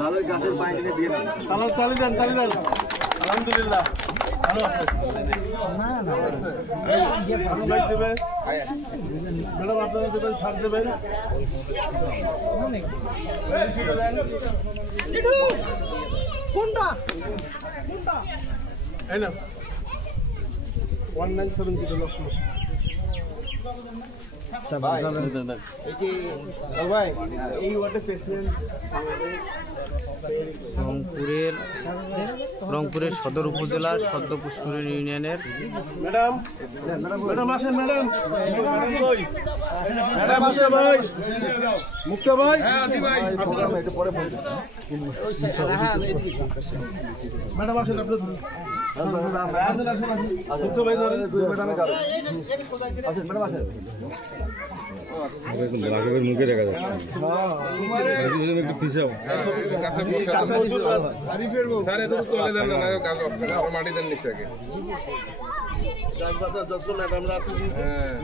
ভালোই গাছের পানি দিয়ে তালি দেন আলহামদুলিল্লাহ ভালো আছে ম্যাডাম আপনারা দেবেন ছাড় দেবেন কোনটা এই না 1970 লক্ষ আচ্ছা ভাই এই ওয়ার্ডে প্রেসিডেন্ট রংপুরের সদর উপজেলার সদ্য পুষ্করী ইউনিয়নের ম্যাডাম আসেন ম্যাডাম আসেন ভাই মুক্তা ভাই একটু পরে ম্যাডাম আসেন আপনি মুক্তা ভাই ধরেন আসেন ম্যাডাম আসেন মুখে দেখা যাচ্ছে একটু পিছাও মাটি দেন নিশ্চয়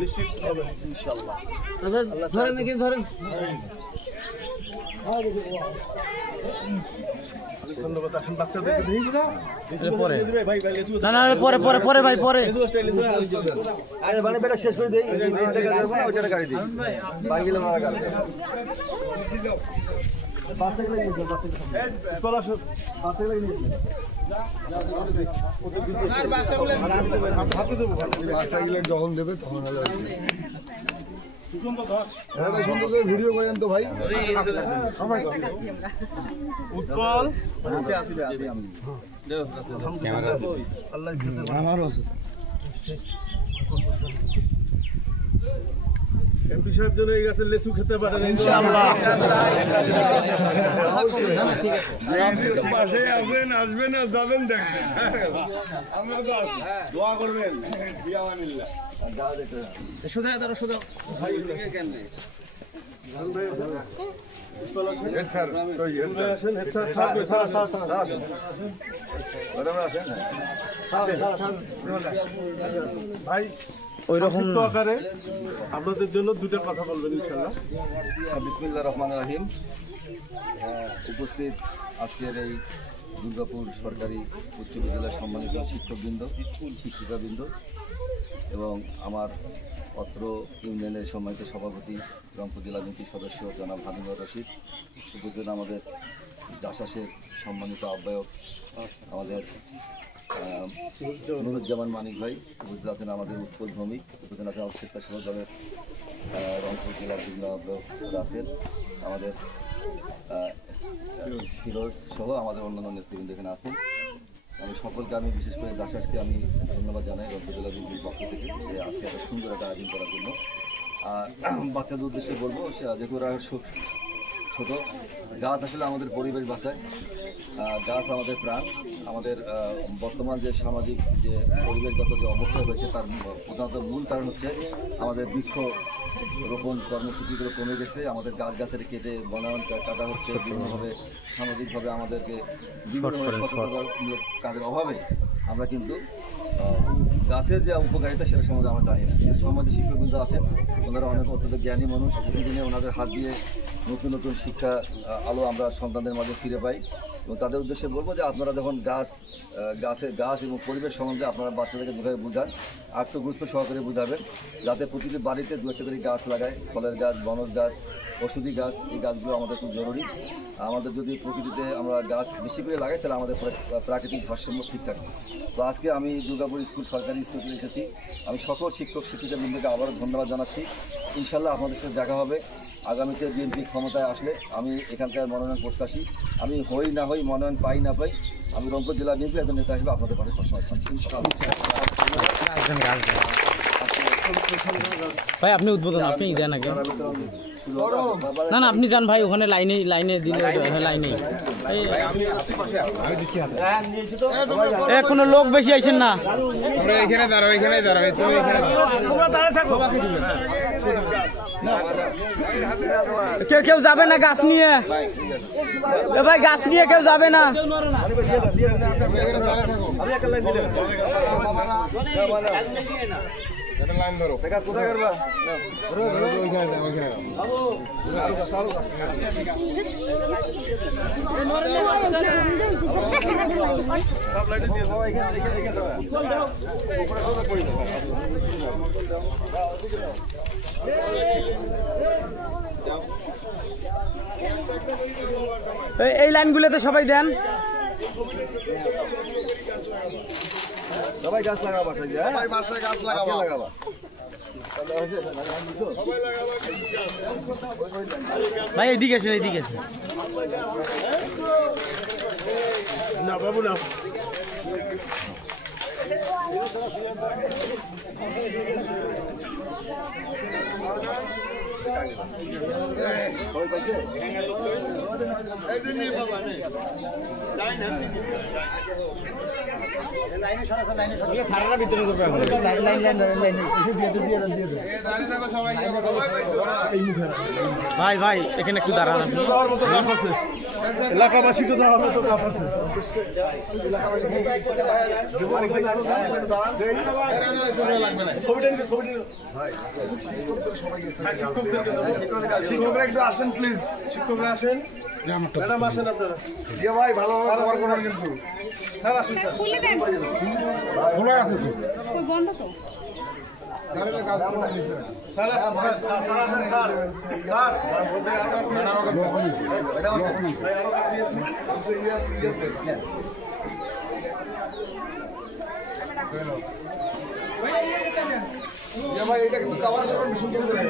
নিশ্চিত হবে ইনশাআল্লাহ ধরেন নাকি ধরেন ধন্যবাদ এখন বাচ্চাদেরকে দিই না পরে ভাই পরে আরে মানে বেটা শেষ করে দেই ওইটা গাড়ি দিই ভাই গেলে মারা গাড়ি বাচ্চাগুলো নিয়ে যাও বাচ্চাগুলো নিয়ে যখন দেবে তখন ভিডিও করেন তো ভাই উৎপল আমারও আছে এমপি সাহেব যেন এই গাছের লেচু খেতে পারেন ইনশাআল্লাহ পাশে আছেন আসবেন আর যাবেন দেখবেন দোয়া করবেন বিয়ামানিল্লাহ সোজা ধরো সোজা ভাই ওই রকম আকারে আপনাদের জন্য দুটো কথা বলবেন ইনশাআল্লাহ। বিসমিল্লাহির রহমানির রহিম। উপস্থিত আজকের এই দুর্গাপুর সরকারি উচ্চ বিদ্যালয়ের সম্মানিত শিক্ষকবৃন্দ, শিক্ষিকাবৃন্দ এবং আমার অত্র ইউনিয়নের সম্মানিত সভাপতি, রংপুর জেলা বিএনপির সদস্য জনাব হাবিবুর রশিদ, উপস্থিত আমাদের জাসাসের সম্মানিত আহ্বায়ক আমাদের নুরুজ্জামান মানিক ভাই, উপস্থিত আছেন আমাদের উৎপল ভৌমিক, উপস্থিত আছেন আমাদের স্বেচ্ছাসেবক দলের রংপুর জেলার বিভিন্ন আহ্বায়ক আছেন, আমাদের ফিরোজ সহ আমাদের অন্যান্য নেতৃবৃন্দ এখানে আছেন। আমি সকলকে আমি বিশেষ করে জাসাসকে আমি ধন্যবাদ জানাই রংপুর জেলা বিএনপির পক্ষ থেকে যে আজকে একটা সুন্দর একটা আয়োজন করার জন্য। আর বাচ্চাদের উদ্দেশ্যে বলবো, যেহেতু ওরা ছোটো, গাছ আসলে আমাদের পরিবেশ বাঁচায়, গাছ আমাদের প্রাণ। আমাদের বর্তমান যে সামাজিক যে পরিবেশগত যে অবক্ষয় হয়েছে তার প্রধানত মূল কারণ হচ্ছে আমাদের বৃক্ষ রোপণ কর্মসূচিগুলো কমে গেছে, আমাদের গাছের কেটে বনায়ন কাটা হচ্ছে বিভিন্নভাবে, সামাজিকভাবে আমাদেরকে বিভিন্নভাবে সচেতনতামূলক কাজের অভাবে আমরা কিন্তু গাছের যে উপকারিতা সেটা সম্বন্ধে আমরা জানি না। সম্বন্ধে শিক্ষকবৃন্দ আছেন, ওনারা অনেক অত্যন্ত জ্ঞানী মানুষ, প্রতিদিনে ওনাদের হাত দিয়ে নতুন নতুন শিক্ষা আলো আমরা সন্তানদের মাঝে ফিরে পাই। এবং তাদের উদ্দেশ্যে বলবো যে আপনারা যখন গাছ এবং পরিবেশ সম্বন্ধে আপনারা বাচ্চাদেরকে যেভাবে বোঝান, আর একটু গুরুত্ব সহকারে বোঝাবেন, যাতে প্রতিটি বাড়িতে দু একটা করে গাছ লাগায়, ফলের গাছ, বনজ গাছ, ওষুধি গাছ। এই গাছগুলো আমাদের খুব জরুরি। আমাদের যদি প্রকৃতিতে আমরা গাছ বেশি করে লাগাই তাহলে আমাদের প্রাকৃতিক ভারসাম্য ঠিক থাকবে। তো আজকে আমি দুর্গাপুর সরকারি স্কুল থেকে এসেছি। আমি সকল শিক্ষক শিক্ষিকাবৃন্দকে আবারও ধন্যবাদ জানাচ্ছি। ইনশাল্লাহ আপনাদের সাথে দেখা হবে। আগামীতে বিএনপি ক্ষমতায় আসলে আমি এখানকার মনোনয়ন প্রত্যাশী। আমি হই না হই, মনোনয়ন পাই না পাই, আমি রংপুর জেলা বিএনপি একজন নেতা হিসেবে আপনাদের পাশে সবসময় থাকছি ইনশাআল্লাহ। ভাই আপনি উদ্বোধন, আপনি দেন আগে। না আপনি যান ভাই, ওখানে লাইনে দিলে লাইনে কোনো লোক বেশি আইছেন না। এখানে দাঁড়াও, এখানে দাঁড়াবে, তুমি এখানে কেউ যাবে না গাছ নিয়ে, ভাই গাছ নিয়ে কেউ যাবে না। লাইন ধরো, কোথায় করবা? এই লাইনগুলোতে সবাই দেন। সবাই গাছ লাগাবা, সবাই বাসায় গাছ লাগাবা। ভাই এদিকে আসেন, এদিকে আসেন। না বাবু না, ভাই ভাই এখানে একটু দাঁড়ান। এলাকাবাসীকে দেওয়ার মতো গাছ আছে। শিক্ষকরা একটু আসেন প্লিজ, শিক্ষকরা আসেন, ম্যাডাম আসেন আপনারা। যে ভাই ভালোভাবে ব্যবহার করবেন কিন্তু। স্যার আসেন, স্যার খোলা আছে তো, বন্ধ তো। স্যার আসেন, স্যার স্যার ভাই এটা কিন্তু কভার করবেন সুন্দর করে।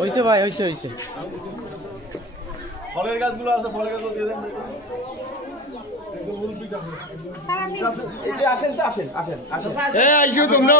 হয়েছে ভাই, হয়েছে হয়েছে। ফলের গাছগুলো আছে, ফলের গাছগুলো দিয়ে দেন। আসেন তো, আসেন আসেন আসেন। এই আইসো তোমরা।